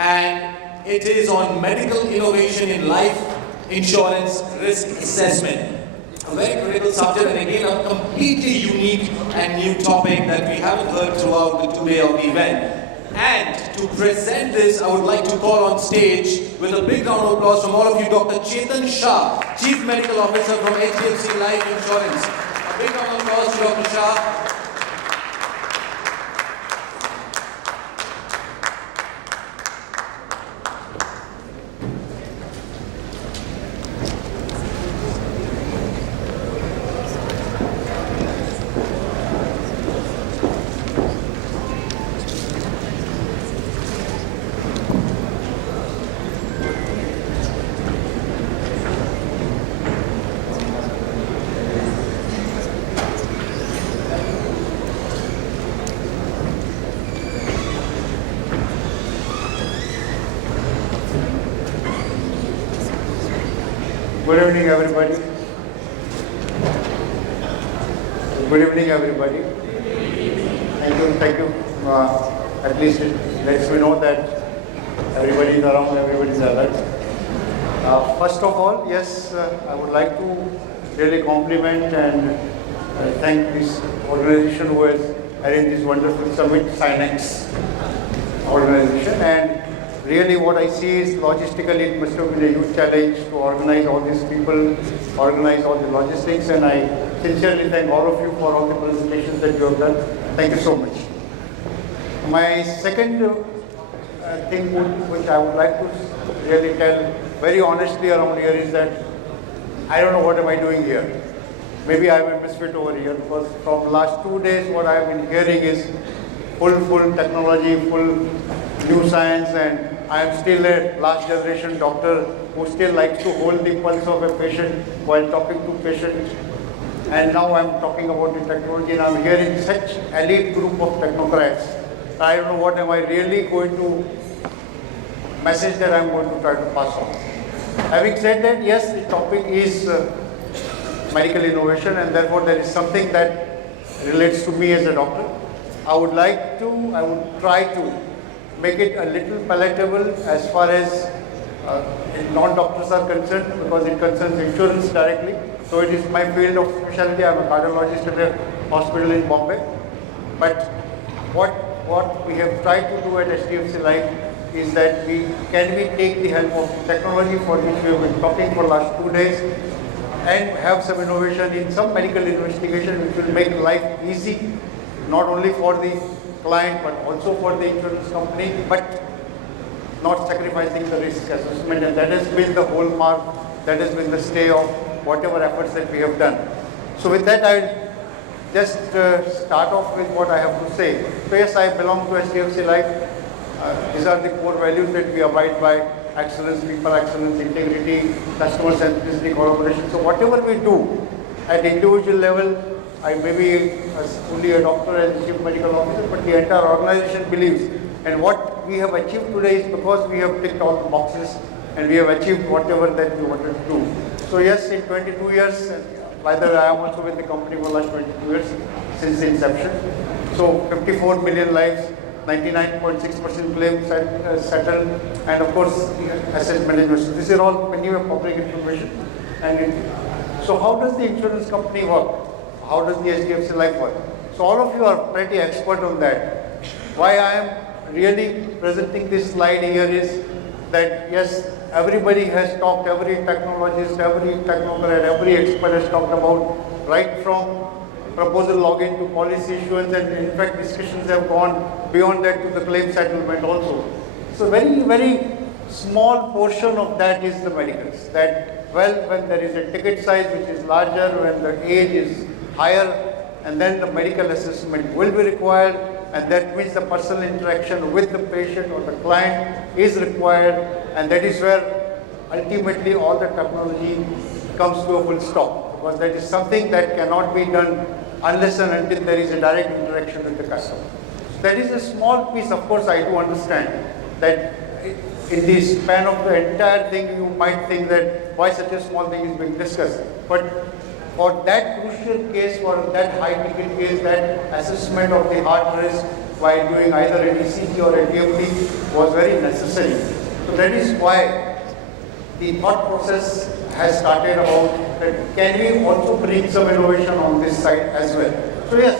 and it is on medical innovation in life insurance risk assessment. A very critical subject, and again a completely unique and new topic that we haven't heard throughout the 2 day of the event. And to present this, I would like to call on stage with a big round of applause from all of you, Dr. Chetan Shah, Chief Medical Officer from HDFC Life Insurance. A big round of applause to Dr. Shah. Good evening, everybody. Good evening, everybody. Thank you. At least it lets me know that everybody is around, everybody is alert. First of all, yes, I would like to really compliment and thank this organization who has arranged this wonderful summit, Synex organization. And really what I see is logistically it must have been a huge challenge to organize all these people, organize all the logistics, and I sincerely thank all of you for all the presentations that you have done. Thank you so much. My second thing which I would like to really tell very honestly around here is that I don't know what am I doing here. Maybe I'm a misfit over here, because from the last 2 days what I've been hearing is full technology, full new science, and I am still a last generation doctor who still likes to hold the pulse of a patient while talking to patients. And now I'm talking about the technology, and I'm hearing such elite group of technocrats. I don't know what am I really going to message that I'm going to try to pass on. Having said that, yes, the topic is medical innovation, and therefore there is something that relates to me as a doctor. I would try to make it a little palatable as far as non-doctors are concerned, because it concerns insurance directly. So it is my field of specialty. I'm a cardiologist at a hospital in Bombay. But what we have tried to do at HDFC Life is that we take the help of technology, for which we have been talking for the last 2 days, and have some innovation in some medical investigation which will make life easy, not only for the client but also for the insurance company, but not sacrificing the risk assessment. And that has been the hallmark, that has been the stay of whatever efforts that we have done. So with that, I will just start off with what I have to say. So yes, I belong to HDFC Life. These are the core values that we abide by: excellence, people excellence, integrity, customer centricity, collaboration. So whatever we do at individual level, I may be only a doctor and chief medical officer, but the entire organization believes. And what we have achieved today is because we have ticked all the boxes and we have achieved whatever that we wanted to do. So yes, in 22 years, by the way, I am also with the company for the last 22 years since the inception. So 54 million lives, 99.6% claims settled, and of course asset management. So this is all many public information. And so how does the insurance company work? How does the HDFC Life work? So all of you are pretty expert on that. Why I am really presenting this slide here is that yes, everybody has talked, every technologist, every technocrat, every expert has talked about, right from proposal login to policy issuance, and in fact discussions have gone beyond that to the claim settlement also. So very small portion of that is the medicals. That when there is a ticket size which is larger, when the age is higher, and then the medical assessment will be required, and that means the personal interaction with the patient or the client is required, and that is where ultimately all the technology comes to a full stop, because that is something that cannot be done unless and until there is a direct interaction with the customer. That is a small piece. Of course, I do understand that in the span of the entire thing, you might think that why such a small thing is being discussed. But for that crucial case, for that high ticket case, that assessment of the heart risk, while doing either a ECG or a TMT was very necessary. So that is why the thought process has started about that can we also bring some innovation on this side as well. So yes,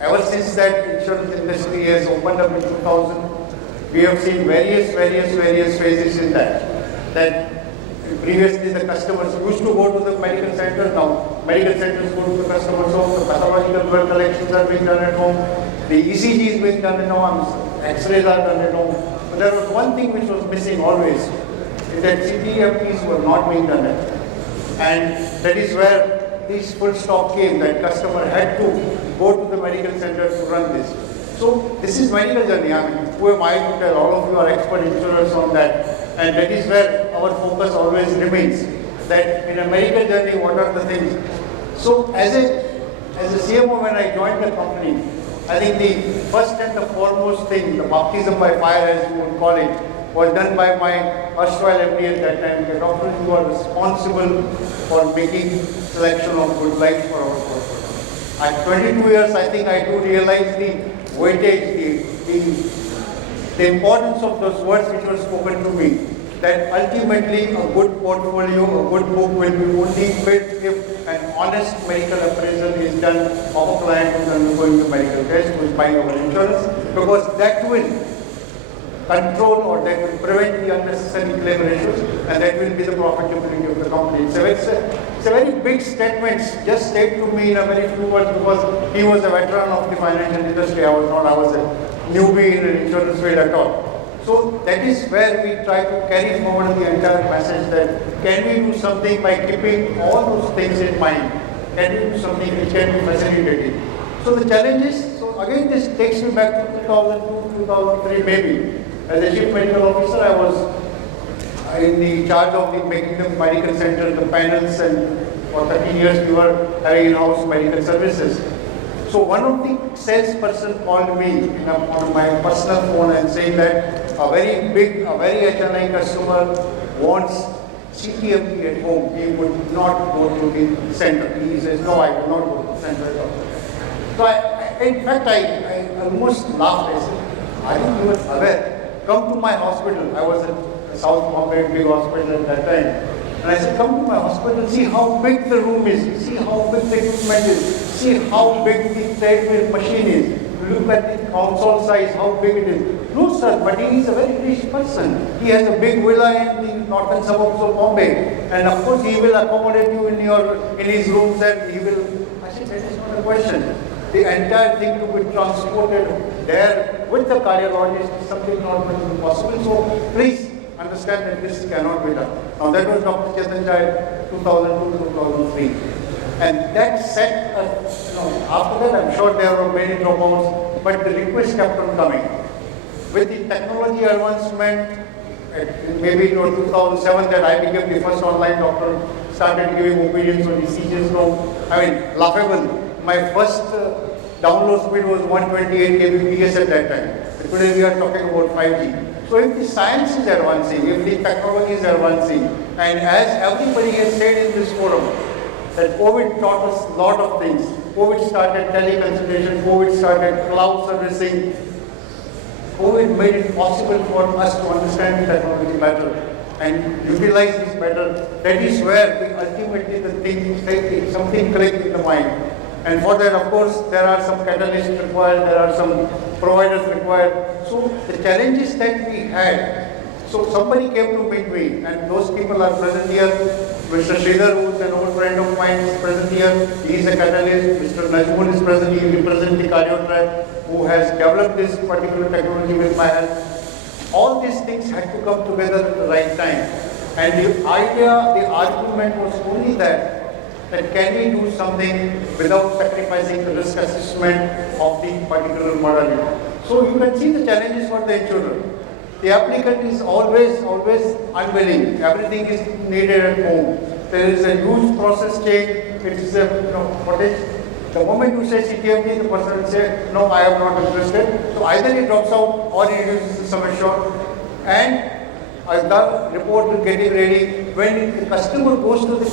ever since that insurance industry has opened up in 2000, we have seen various phases in that previously the customers used to go to the medical center, now medical centers go to the customer's home, the pathological blood collections are being done at home, the ECG is being done at home, X-rays are done at home. But there was one thing which was missing always, is that CTFPs were not being done at home. And that is where this full stop came, that customer had to go to the medical center to run this. So this is medical journey. I mean, who am I to tell? All of you are expert insurers on that. And that is where our focus always remains. That in a medical journey, what are the things? So as a CMO, when I joined the company, I think the first and the foremost thing, the baptism by fire as you would call it, was done by my erstwhile MD at that time. The doctors who are responsible for making selection of good life for our portfolio. At 22 years, I think I do realize the weightage, the importance of those words which were spoken to me, that ultimately a good portfolio, a good book will be only built if an honest medical appraisal is done of a client who is undergoing the medical test, who is buying our insurance, because that will control or that will prevent the unnecessary claim ratios, and that will be the profitability of the company. It's a very big statement, just said to me in a very few words, because he was a veteran of the financial industry. I was not. I was a newbie in the insurance field at all. So that is where we try to carry forward the entire message that can we do something by keeping all those things in mind? Can we do something which can be facilitated? So the challenges, so again this takes me back to 2002, 2003 maybe. As a chief medical officer, I was in the charge of making the medical center, the panels, and for 13 years we were having in-house medical services. So one of the salesperson called me on my personal phone and saying that a very HNI customer wants CTMP at home. He would not go to the center. He says, no, I will not go to the center at all. So in fact, I almost laughed. I said, are you even aware? Come to my hospital. I was at South Mumbai, big hospital at that time. And I said, come to my hospital, see how big the room is, see how big the equipment is, see how big the treadmill machine is. Look at the console size, how big it is. No, sir, but he is a very rich person. He has a big villa in the northern suburbs of Bombay. And of course, he will accommodate you in his rooms and he will. I said, that is not a question. The entire thing to be transported there with the cardiologist is something not possible. So please understand that this cannot be done. Now that was Dr. Chetan Shah 2002-2003. And that set, after that I'm sure there were many dropouts, but the request kept on coming. With the technology advancement, maybe in 2007 that I became the first online doctor, started giving opinions on ECGs. Laughable. My first download speed was 128 kbps at that time. Today we are talking about 5G. So if the science is advancing, if the technology is advancing, and as everybody has said in this forum, that COVID taught us a lot of things. COVID started teleconsultation, COVID started cloud servicing. COVID made it possible for us to understand the technology better and utilize this better. That is where ultimately the thing, something clicked in the mind. And for that, of course, there are some catalysts required, there are some providers required. So the challenges that we had, so somebody came to meet me, and those people are present here. Mr. Sridhar, who is an old friend of mine, is present here. He is a catalyst. Mr. Najmul is present. He represents the cardiotrat, who has developed this particular technology with my help. All these things had to come together at the right time. And the idea, the argument was only that can we do something without sacrificing the risk assessment of the particular modality. So you can see the challenges for the insurer. The applicant is always unwilling. Everything is needed at home. There is a huge process change. It is the moment you say CTMD, the person will say, no, I am not interested. So either he drops out or he uses the sum assured. And as the report is getting ready, when the customer goes to the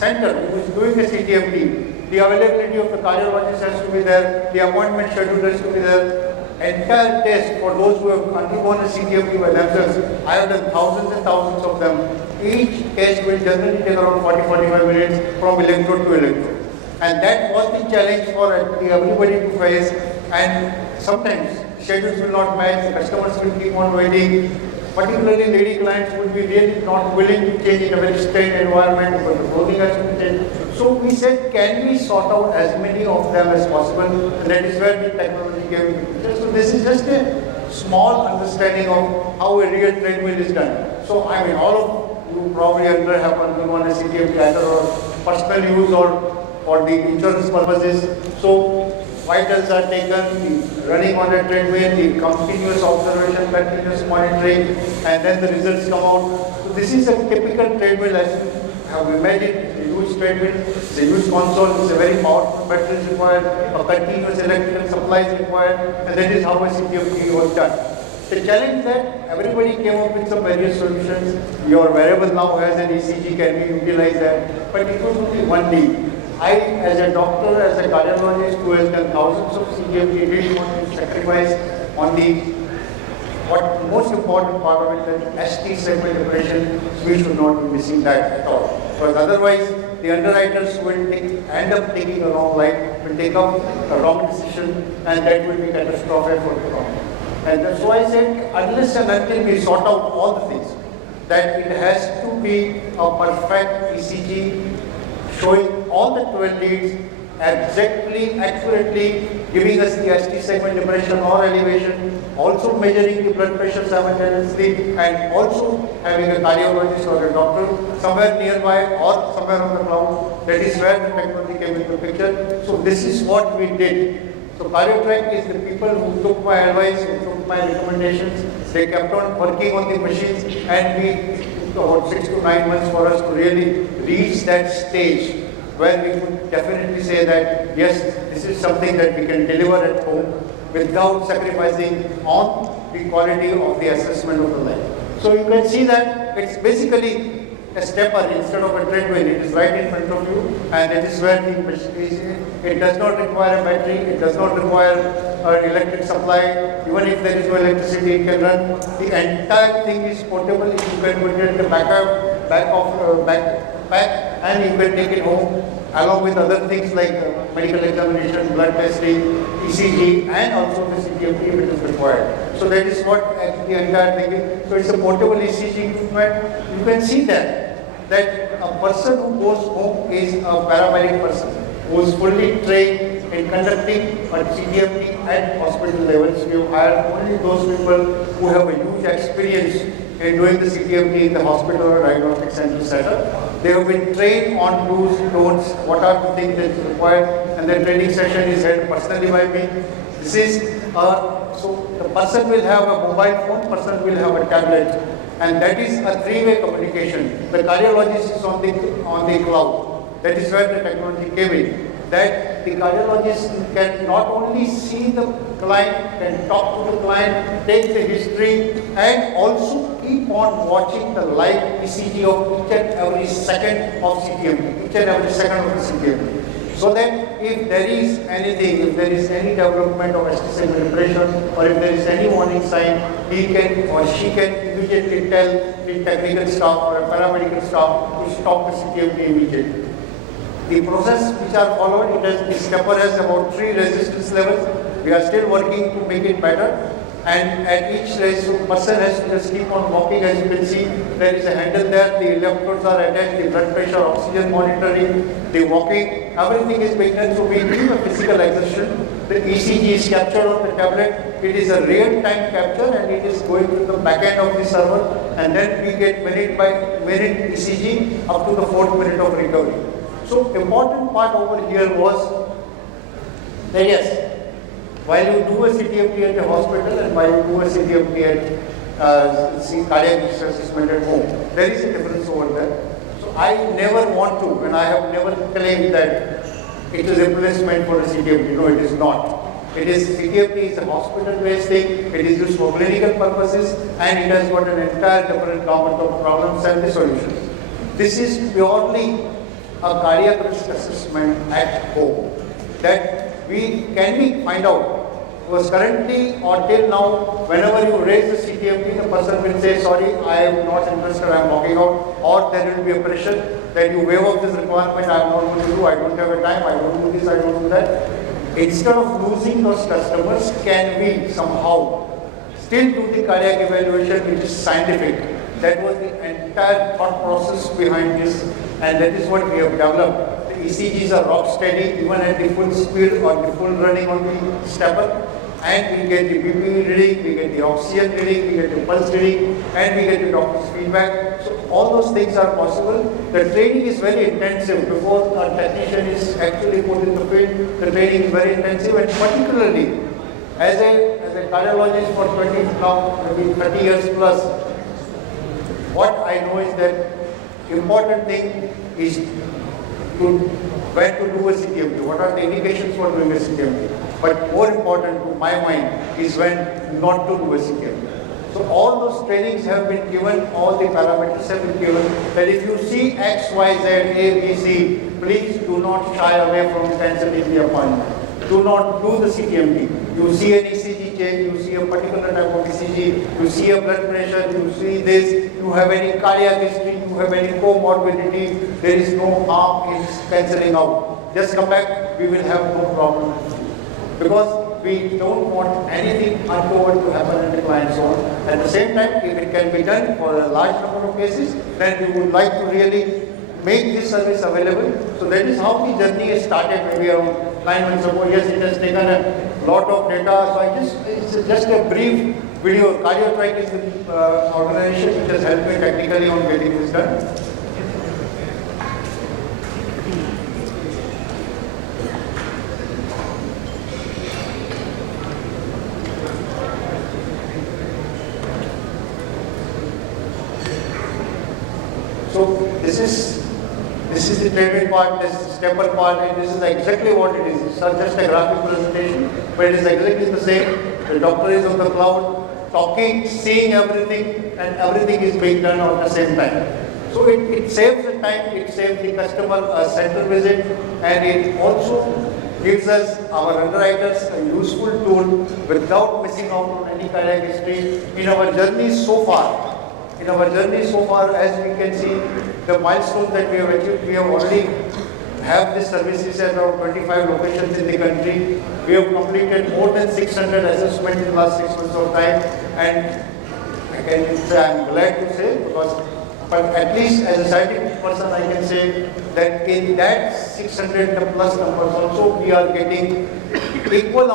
center who is doing a CTMD, the availability of the cardiologist has to be there, the appointment schedule has to be there. entire test for those who have undergone a CTFT by themselves. I have done thousands and thousands of them. Each test will generally take around 40-45 minutes from electrode to electrode. And that was the challenge for everybody to face. And sometimes schedules will not match, the customers will keep on waiting. Particularly lady clients would be really not willing to change in a very strained environment because the clothing has to change. So we said, can we sort out as many of them as possible? And that is where the technology came into picture. So this is just a small understanding of how a real treadmill is done. So I mean, all of you probably have undergone a CTFT either or personal use or for the insurance purposes. So vitals are taken, the running on a treadmill, the continuous observation, continuous monitoring, and then the results come out. So this is a typical treadmill as you have imagined. It's a huge treadmill, it's a huge console, it's a very powerful battery is required, a continuous electrical supply is required, and that is how a CTFT was done. The challenge that everybody came up with some various solutions. Your wearable now has an ECG, can we utilize that? But it was only one need. I, as a doctor, as a cardiologist who has done thousands of CTFT, really want to sacrifice on the most important part of it, that ST segment depression. We should not be missing that at all. Because otherwise, the underwriters will end up taking a wrong line, will take up a wrong decision, and that will be catastrophic for the company. And that's why I said, unless and until we sort out all the things, that it has to be a perfect ECG showing all the 12 leads exactly, accurately, giving us the ST segment depression or elevation, also measuring the blood pressure simultaneously, and also having a cardiologist or a doctor somewhere nearby or somewhere on the cloud. That is where the technology came into the picture. So this is what we did. So CardioTrack is the people who took my advice, who took my recommendations. They kept on working on the machines, and we took about 6 to 9 months for us to really reach that stage where we could definitely say that yes, this is something that we can deliver at home without sacrificing on the quality of the assessment of the life. So you can see that it's basically a stepper instead of a treadmill. It is right in front of you, and it is where the machine is. It does not require a battery, it does not require an electric supply. Even if there is no electricity, it can run. The entire thing is portable. You can put it in the backpack, and you can take it home along with other things like medical examination, blood testing, ECG, and also the CTFT if it is required. So that is what the entire thing is. So it's a portable ECG equipment. You can see that a person who goes home is a paramedic person who is fully trained in conducting a CTFT at hospital levels. We have hired only those people who have a huge experience in doing the CTFT in the hospital or diagnostic center setup. They have been trained on do's, don'ts, what are the things that is required, and the training session is held personally by me. This is so the person will have a mobile phone, person will have a tablet, and that is a three-way communication. The cardiologist is on the cloud. That is where the technology came in. That the cardiologist can not only see the client, can talk to the client, take the history, and also keep on watching the live ECG of each and every second of CTFT, each and every second of the CTFT. So that if there is anything, if there is any development of ST segment depression, or if there is any warning sign, he can or she can immediately tell the technical staff or a paramedical staff to stop the CTFT immediately. The process which are followed, the stepper has about 3 resistance levels. We are still working to make it better. And at each person has to just keep on walking. As you can see, there is a handle there. The electrodes are attached. The blood pressure, oxygen monitoring, the walking, everything is being done. So we do a physical exertion. The ECG is captured on the tablet. It is a real-time capture, and it is going to the back end of the server. And then we get minute by minute ECG up to the 4th minute of recovery. So important part over here was that yes, while you do a CTFT at the hospital and while you do a CTFT at cardiac assessment at home, there is a difference over there. So I never want to, and I have never claimed that it is a replacement for a CTFT. No, it is not. It is CTFT is a hospital-based thing. It is used for clinical purposes, and it has got an entire different gamut of problems and the solutions. This is purely a cardiac risk assessment at home, that we find out Because currently or till now, whenever you raise the CTMP, the person will say, sorry, I am not interested, I am walking out, or there will be a pressure that you waive off this requirement, I am not going to do, I don't have a time, I don't do this, I don't do that. Instead of losing those customers, can we somehow still do the cardiac evaluation which is scientific? That was the entire thought process behind this, and that is what we have developed. The ECGs are rock steady even at the full speed or the full running on the stepper, and we get the BP reading, we get the oxygen reading, we get the pulse reading, and we get the doctor's feedback. So all those things are possible. The training is very intensive. Before a technician is actually put in the field, the training is very intensive, and particularly as a cardiologist for 20 now, maybe 30 years plus, what I know is that important thing is when to do a CTMP, what are the indications for doing a CTMP. But more important to my mind is when not to do a CTMP. So all those trainings have been given, all the parameters have been given, that if you see X, Y, Z, A, B, C, please do not shy away from cancelling the appointment. Do not do the CTMP. You see an ECG change, you see a particular type of ECG, you see a blood pressure, you see this, you have any cardiac history, you have any comorbidity, there is no harm in cancelling out. Just come back, we will have no problem. Because we don't want anything untoward to happen in the client's own. At the same time, if it can be done for a large number of cases, then we would like to really make this service available. So that is how the journey has started maybe around 9 months ago. Yes, it has taken a lot of data. So it's just a brief video. CardioTrack is the organization which has helped me technically on getting this done. So this is the training part, this is the stepper part, and this is exactly what it is. It's not just a graphic presentation, but it is exactly the same. The doctor is on the cloud, talking, seeing everything, and everything is being done at the same time. So it saves the time, it saves the customer a center visit, and it also gives us, our underwriters, a useful tool without missing out on any cardiac history in our journey so far. In our journey so far, as we can see, the milestones that we have achieved, we have already have these services at around 25 locations in the country. We have completed more than 600 assessments in the last 6 months of time, and I can say, I'm glad to say, but at least as a scientific person, I can say that in that 600 plus numbers also, we are getting equal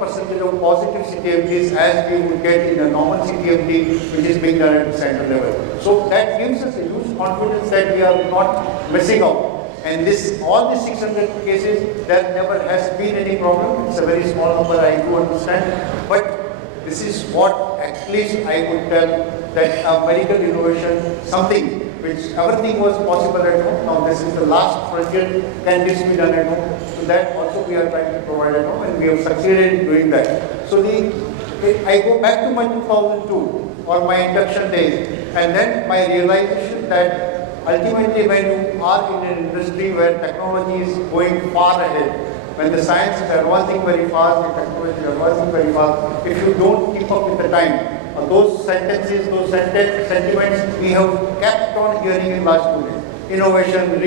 percentage of positive CTMPs as we would get in a normal CTMP which is being done at the center level. So that gives us a huge confidence that we are not missing out. And all the 600 cases, there never has been any problem. It's a very small number, I do understand. But this is what at least I would tell, that a medical innovation, something which everything was possible at home. Now this is the last frontier, can this be done at home? So that also we are trying to provide at home, and we have succeeded in doing that. So I go back to my 2002 or my induction days, and then my realization that ultimately when you are in an industry where technology is going far ahead, when the science is advancing very fast, the technology is advancing very fast, if you don't keep up with the time, those sentences, those sentiments we have kept on hearing in last 2 days. Innovation,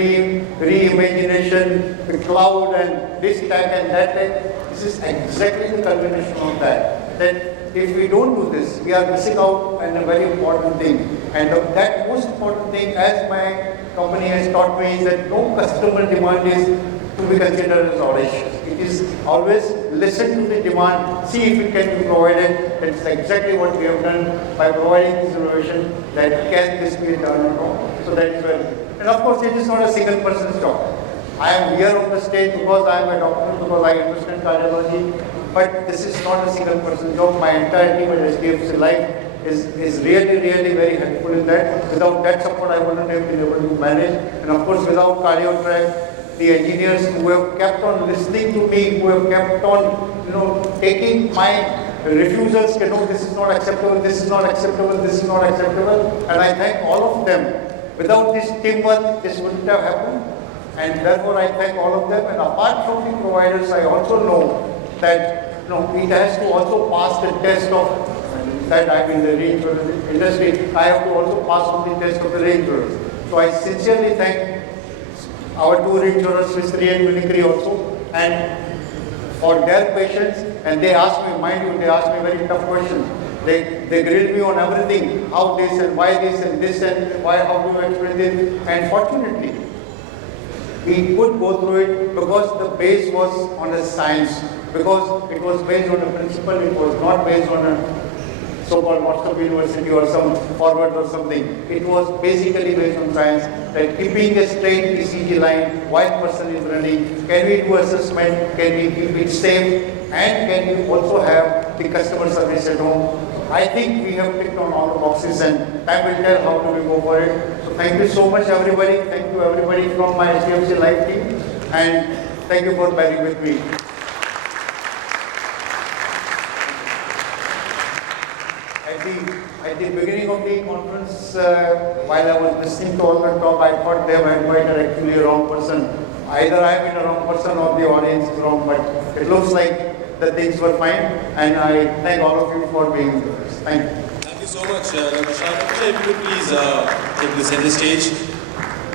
reimagination, the cloud, and this tech and that tech. This is exactly the culmination of that. That if we don't do this, we are missing out on a very important thing. And that most important thing, as my company has taught me, is that no customer demand is to be considered as audacious. It is always listen to the demand, see if it can be provided. That's exactly what we have done by providing this innovation, that can this be done or no. So that is very good. And of course, it is not a single person's job. I am here on the stage because I am a doctor, because I understand cardiology, but this is not a single person's job. My entire team at HDFC Life is really very helpful in that. Without that support, I wouldn't have been able to manage. And of course, without CardioTrack, the engineers who have kept on listening to me, who have kept on, taking my refusals, this is not acceptable, this is not acceptable, this is not acceptable. And I thank all of them. Without this teamwork, this wouldn't have happened. And therefore, I thank all of them. And apart from the providers, I also know that No, it has to also pass the test of that I'm in the reinsurance industry. I have to also pass on the test of the reinsurers. So I sincerely thank our two reinsurers, Swiss Re and Munich also, and for their patience. And they asked me, mind you, they asked me very tough questions. They grilled me on everything, how this and why this and this and why, how do you explain this. And fortunately, we could go through it because the base was on a science, because it was based on a principle, it was not based on a so-called Moscow University or some forward or something. It was basically based on science, that keeping a straight ECG line while person is running, can we do assessment, can we keep it safe, and can we also have the customer service at home. I think we have ticked on all the boxes, and time will tell how do we go for it. So thank you so much everybody, thank you everybody from my HDFC Live team, and thank you for bearing with me. At the beginning of the conference, while I was listening to all the talk, I thought they have invited actually a wrong person. Either I have been a wrong person or the audience is wrong, but it looks like the things were fine, and I thank all of you for being with us. Thank you. Thank you so much, Dr. Shah. If you could please take the center stage.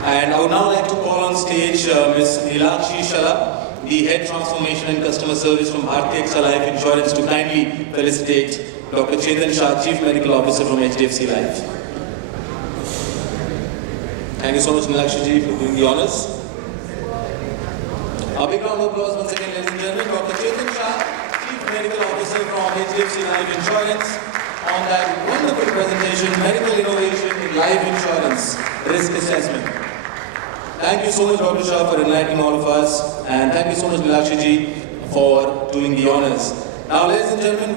And I would now like to call on stage Ms. Nilakshi Shala, the Head Transformation and Customer Service from Bharti Life Insurance, to kindly felicitate Dr. Chetan Shah, Chief Medical Officer from HDFC Life. Thank you so much, Nilakshi ji, for doing the honors. A big round of applause once again, ladies and gentlemen. Dr. Chetan Shah, Chief Medical Officer from HDFC Life Insurance, on that wonderful presentation, Medical Innovation in Life Insurance Risk Assessment. Thank you so much, Dr. Shah, for enlightening all of us, and thank you so much, Nilakshi ji, for doing the honors. Now, ladies and gentlemen,